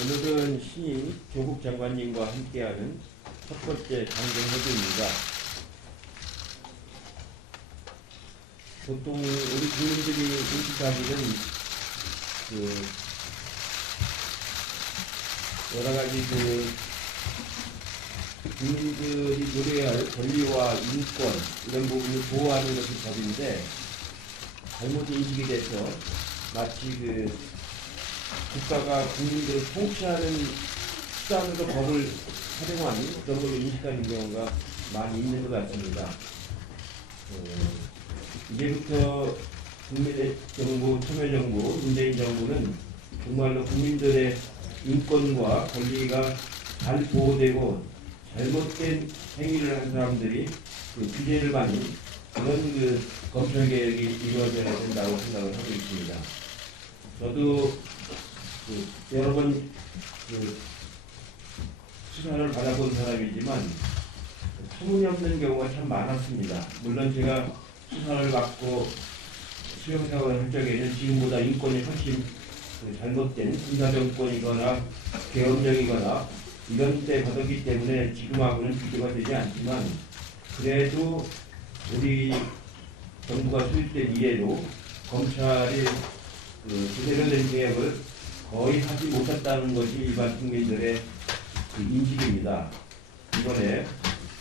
오늘은 신임 조국 장관님과 함께하는 첫 번째 강경회의입니다. 보통 우리 국민들이 인식하기는 여러 가지 국민들이 누려야 할 권리와 인권 이런 부분을 보호하는 것이 법인데 잘못 인식이 돼서 마치 국가가 국민들을 통치하는 수단으로 법을 활용하는 그런 걸로 인식하는 경우가 많이 있는 것 같습니다. 이제부터 국민의 정부, 참여정부, 문재인 정부는 정말로 국민들의 인권과 권리가 잘 보호되고 잘못된 행위를 한 사람들이 규제를 받는 그런 검찰개혁이 이루어져야 된다고 생각을 하고 있습니다. 저도 여러 번 수사를 받아본 사람이지만 터무니없는 경우가 참 많았습니다. 물론 제가 수사를 받고 수용사고를 할 적에는 지금보다 인권이 훨씬 잘못된 군사정권이거나 계엄령이거나 이런 때 받았기 때문에 지금하고는 비교가 되지 않지만 그래도 우리 정부가 수립된 이래로 검찰이 제대로 된 개혁을 거의 하지 못했다는 것이 일반 국민들의 인식입니다. 이번에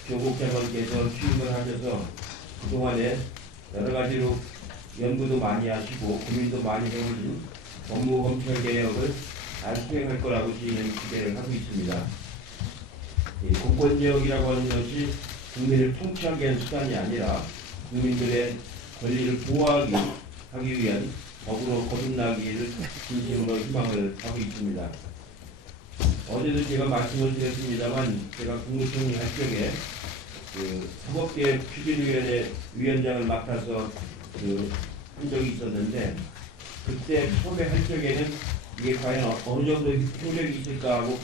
조국 장관께서 취임을 하셔서 그동안에 여러 가지로 연구도 많이 하시고 고민도 많이 해오신 법무검찰개혁을 잘 수행할 거라고 저희는 기대를 하고 있습니다. 공권개혁이라고 하는 것이 국민을 통치하기 위한 수단이 아니라 국민들의 권리를 보호하기 위한 법으로 거듭나기를 진심으로 희망을 하고 있습니다. 어제도 제가 말씀을 드렸습니다만 제가 국무총리 할 적에 사법개혁 추진위원회 위원장을 맡아서 한 적이 있었는데 그때 처음에 할 적에는 이게 과연 어느 정도 효력이 있을까 하고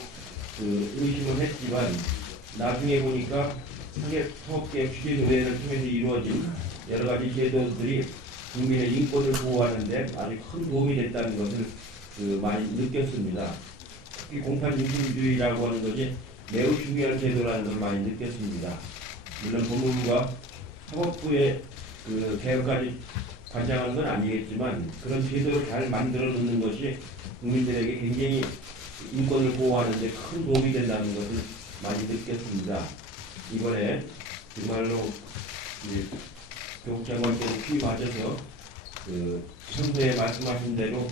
의심을 했지만 나중에 보니까 사법개혁 추진위원회를 통해서 이루어진 여러 가지 제도들이 국민의 인권을 보호하는 데 아주 큰 도움이 됐다는 것을 많이 느꼈습니다. 특히 공판중심주의라고 하는 것이 매우 중요한 제도라는 걸 많이 느꼈습니다. 물론 법무부가 사법부의 개혁까지 관장하는 건 아니겠지만 그런 제도를 잘 만들어 놓는 것이 국민들에게 굉장히 인권을 보호하는 데 큰 도움이 된다는 것을 많이 느꼈습니다. 이번에 정말로 조국 장관께서 취임하셔서 평소에 말씀하신 대로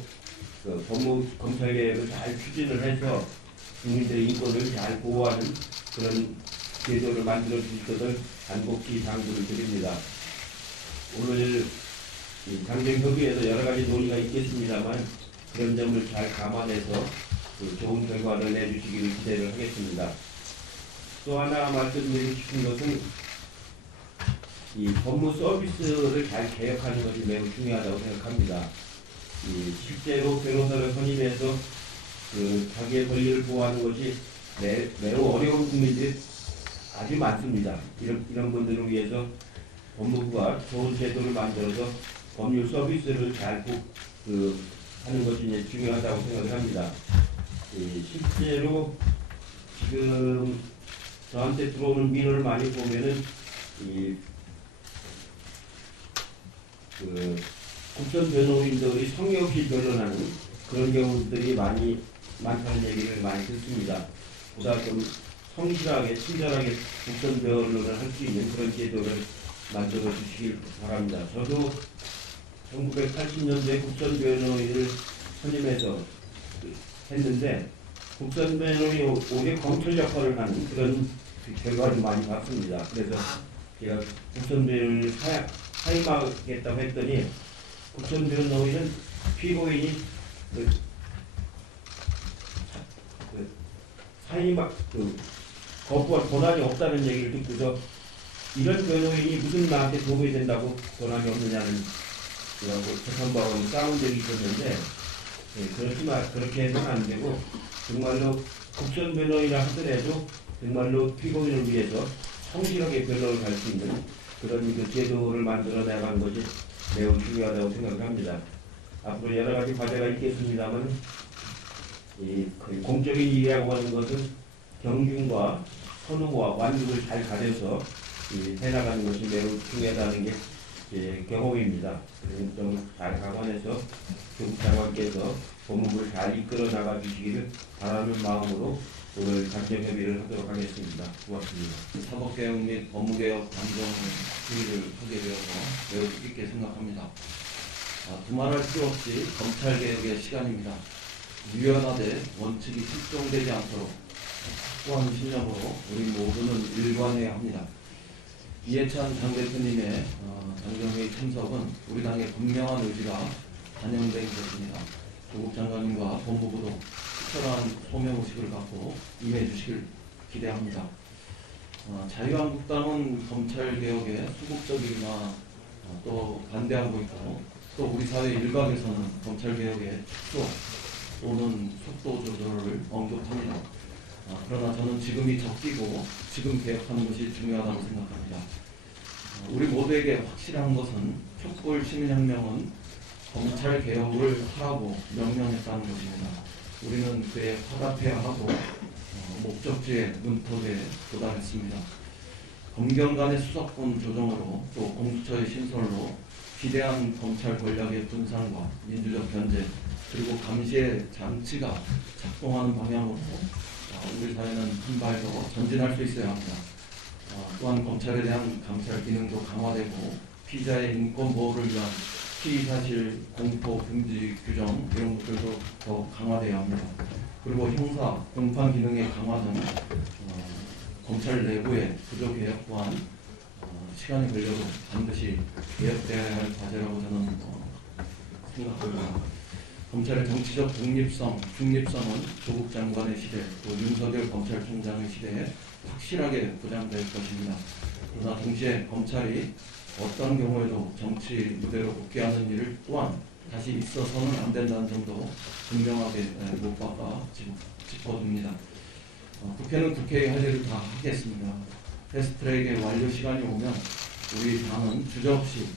법무검찰개혁을 잘 추진을 해서 국민들의 인권을 잘 보호하는 그런 제도를 만들어 주실 것을 간곡히 당부를 드립니다. 오늘 강경협의에서 여러 가지 논의가 있겠습니다만 그런 점을 잘 감안해서 좋은 결과를 내주시기를 기대를 하겠습니다. 또 하나 말씀드리고 싶은 것은 이 법무 서비스를 잘 개혁하는 것이 매우 중요하다고 생각합니다. 실제로 변호사를 선임해서 자기의 권리를 보호하는 것이 매우 어려운 국민들이 아주 많습니다. 이런 분들을 위해서 법무부가 좋은 제도를 만들어서 법률 서비스를 잘 하는 것이 중요하다고 생각을 합니다. 실제로 지금 저한테 들어오는 민원을 많이 보면은 국선 변호인들이 성의 없이 변론하는 그런 경우들이 많다는 얘기를 많이 듣습니다. 보다 좀 성실하게, 친절하게 국선 변론을 할 수 있는 그런 제도를 만들어 주시길 바랍니다. 저도 1980년도에 국선 변호인을 선임해서 했는데 국선 변호인이 오히려 검찰 역할을 하는 그런 결과를 많이 봤습니다. 그래서 제가 국선 변호인을 사임하겠다고 했더니 국선 변호인은 피고인이 거부할 권한이 없다는 얘기를 듣고서 이런 변호인이 무슨 나한테 도움이 된다고 권한이 없느냐는 재판부하고 싸운 적이 있었는데 그렇지만 그렇게 해서는 안 되고 정말로 국선 변호인이라 하더라도 정말로 피고인을 위해서 성실하게 변론을 할 수 있는 그런 그 제도를 만들어 나가는 것이 매우 중요하다고 생각합니다. 앞으로 여러 가지 과제가 있겠습니다만 그 공적인 일이라고 하는 것은 경중과 선후와 완육을 잘 가려서 해나가는 것이 매우 중요하다는 게 경험입니다. 그런 점 잘 감안해서 교육 장관께서 법무부를 잘 이끌어 나가 주시기를 바라는 마음으로 오늘 감정협의를 하도록 하겠습니다. 고맙습니다. 사법개혁 및 법무개혁 감정회의를 하게 되어서 매우 뜻깊게 생각합니다. 두말할 필요 없이 검찰개혁의 시간입니다. 유연하되 원칙이 실종되지 않도록 확고한 신념으로 우리 모두는 일관해야 합니다. 이해찬 당대표님의 당정회의 참석은 우리 당의 분명한 의지가 반영된 것입니다. 조국 장관님과 법무부도 특별한 소명의식을 갖고 임해 주시길 기대합니다. 자유한국당은 검찰개혁에 소극적이나 또 반대하고 있고, 또 우리 사회 일각에서는 검찰개혁의 축소 또는 속도 조절을 언급합니다. 그러나 저는 지금이 적기고 지금 개혁하는 것이 중요하다고 생각합니다. 우리 모두에게 확실한 것은 촛불 시민혁명은 검찰개혁을 하라고 명령했다는 것입니다. 우리는 그에 화답해야 하고 목적지의 문턱에 도달했습니다. 검경 간의 수사권 조정으로 또 공수처의 신설로 비대한 검찰 권력의 분산과 민주적 견제 그리고 감시의 장치가 작동하는 방향으로 우리 사회는 한 발 더 전진할 수 있어야 합니다. 또한 검찰에 대한 감찰 기능도 강화되고 피의자의 인권 보호를 위한 피의사실 공포 금지 규정 이런 것들도 더 강화되어야 합니다. 그리고 형사 공판 기능의 강화는 검찰 내부의 구조 개혁 또한 시간이 걸려도 반드시 개혁되어야 할 과제라고 저는 생각합니다. 검찰의 정치적 독립성, 중립성은 조국 장관의 시대, 또 윤석열 검찰총장의 시대에 확실하게 보장될 것입니다. 그러나 동시에 검찰이 어떤 경우에도 정치 무대로 복귀하는 일을 또한 다시 있어서는 안 된다는 점도 분명하게 못 박아 짚어둡니다. 국회는 국회의 할 일을 다 하겠습니다. 패스트트랙의 완료 시간이 오면 우리 당은 주저없이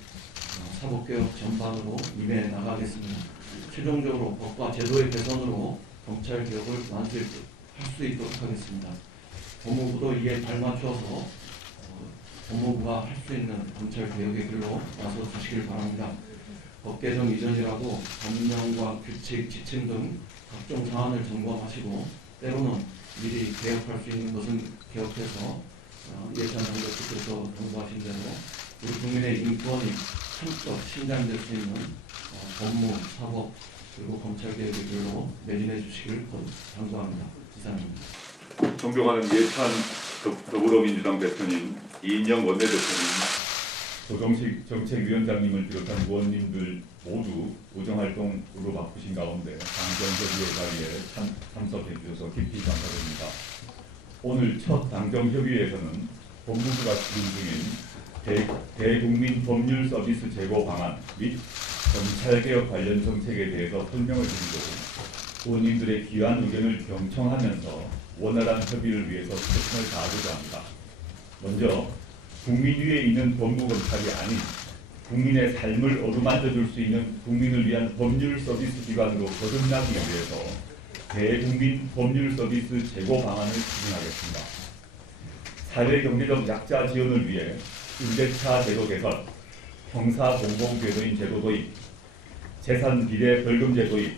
사법개혁 전반으로 임해 나가겠습니다. 최종적으로 법과 제도의 개선으로 검찰개혁을 완수할 수 있도록 하겠습니다. 법무부도 이에 발맞춰서 법무부가 할 수 있는 검찰개혁의 길로 나서 주시길 바랍니다. 법 개정 이전이라고 법령과 규칙, 지침 등 각종 사안을 점검하시고 때로는 미리 개혁할 수 있는 것은 개혁해서 이해찬 당대표께서 당부하신 대로 우리 국민의 인권이 한껏 신장될 수 있는 법무, 사법 그리고 검찰개혁의 길로 매진해 주시길 당부합니다. 이상입니다. 존경하는 이해찬 더불어민주당 대표님, 이인영 원내대표님, 조정식 정책위원장님을 비롯한 의원님들 모두 의정활동으로 바쁘신 가운데 당정협의회 자리에 참석해 주셔서 깊이 감사드립니다. 오늘 첫 당정협의회에서는 법무부가 추진 중인 대국민 법률 서비스 제고 방안 및 검찰개혁 관련 정책에 대해서 설명을 드리고 의원님들의 귀한 의견을 경청하면서 원활한 협의를 위해서 최선을 다하고자 합니다. 먼저 국민 위에 있는 법무검찰이 아닌 국민의 삶을 어루만져 줄 수 있는 국민을 위한 법률 서비스 기관으로 거듭나기 위해서 대국민 법률 서비스 제고 방안을 추진하겠습니다. 사회 경제적 약자 지원을 위해 임대차 제도 개선, 형사공공제도인 제도 도입, 재산 비례 벌금제 도입,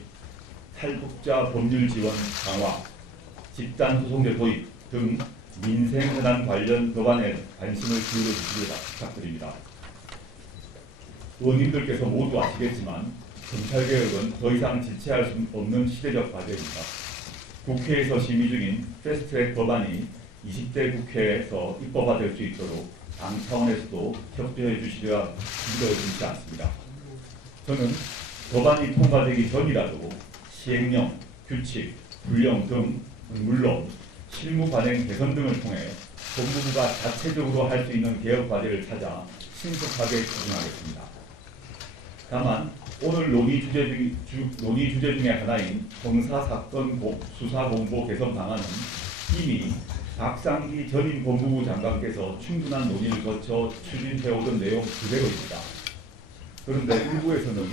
탈북자 법률 지원 강화, 집단소송제 도입 등 민생 현안 관련 법안에 관심을 기울여 주시길 부탁드립니다. 의원님들께서 모두 아시겠지만 검찰개혁은 더 이상 지체할 수 없는 시대적 과제입니다. 국회에서 심의 중인 패스트트랙 법안이 20대 국회에서 입법화될 수 있도록 당 차원에서도 협조해 주시려 믿어지지 않습니다. 저는 법안이 통과되기 전이라도 시행령, 규칙, 분령 등 물론 실무 관행 개선 등을 통해 법무부가 자체적으로 할 수 있는 개혁 과제를 찾아 신속하게 추진하겠습니다. 다만 오늘 논의 주제 중에 하나인 형사사건 수사공보 개선 방안은 이미 박상기 전임 법무부 장관께서 충분한 논의를 거쳐 추진해오던 내용 그대로입니다. 그런데 일부에서는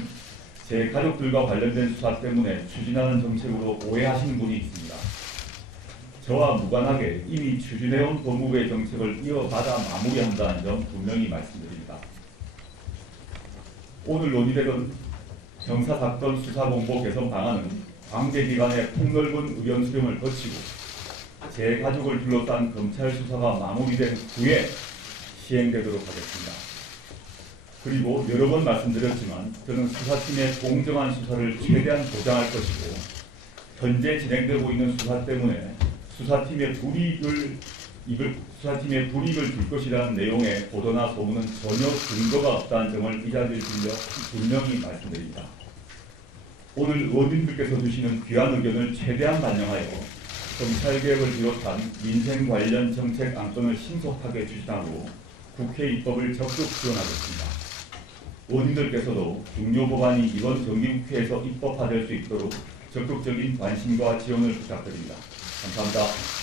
제 가족들과 관련된 수사 때문에 추진하는 정책으로 오해하시는 분이 있습니다. 저와 무관하게 이미 추진해온 법무부의 정책을 이어받아 마무리한다는 점 분명히 말씀드립니다. 오늘 논의되던 형사사건 수사공보 개선 방안은 관계기관의 폭넓은 의견 수렴을 거치고 제 가족을 둘러싼 검찰 수사가 마무리된 후에 시행되도록 하겠습니다. 그리고 여러 번 말씀드렸지만 저는 수사팀의 공정한 수사를 최대한 보장할 것이고 현재 진행되고 있는 수사 때문에 수사팀의 불이익을 줄 것이라는 내용의 보도나 소문은 전혀 근거가 없다는 점을 이 자리를 빌려 분명히 말씀드립니다. 오늘 의원님들께서 주시는 귀한 의견을 최대한 반영하여 검찰개혁을 비롯한 민생 관련 정책 안건을 신속하게 추진하고 국회 입법을 적극 지원하겠습니다. 의원님들께서도 중요 법안이 이번 정기국회에서 입법화될 수 있도록 적극적인 관심과 지원을 부탁드립니다. 감사합니다.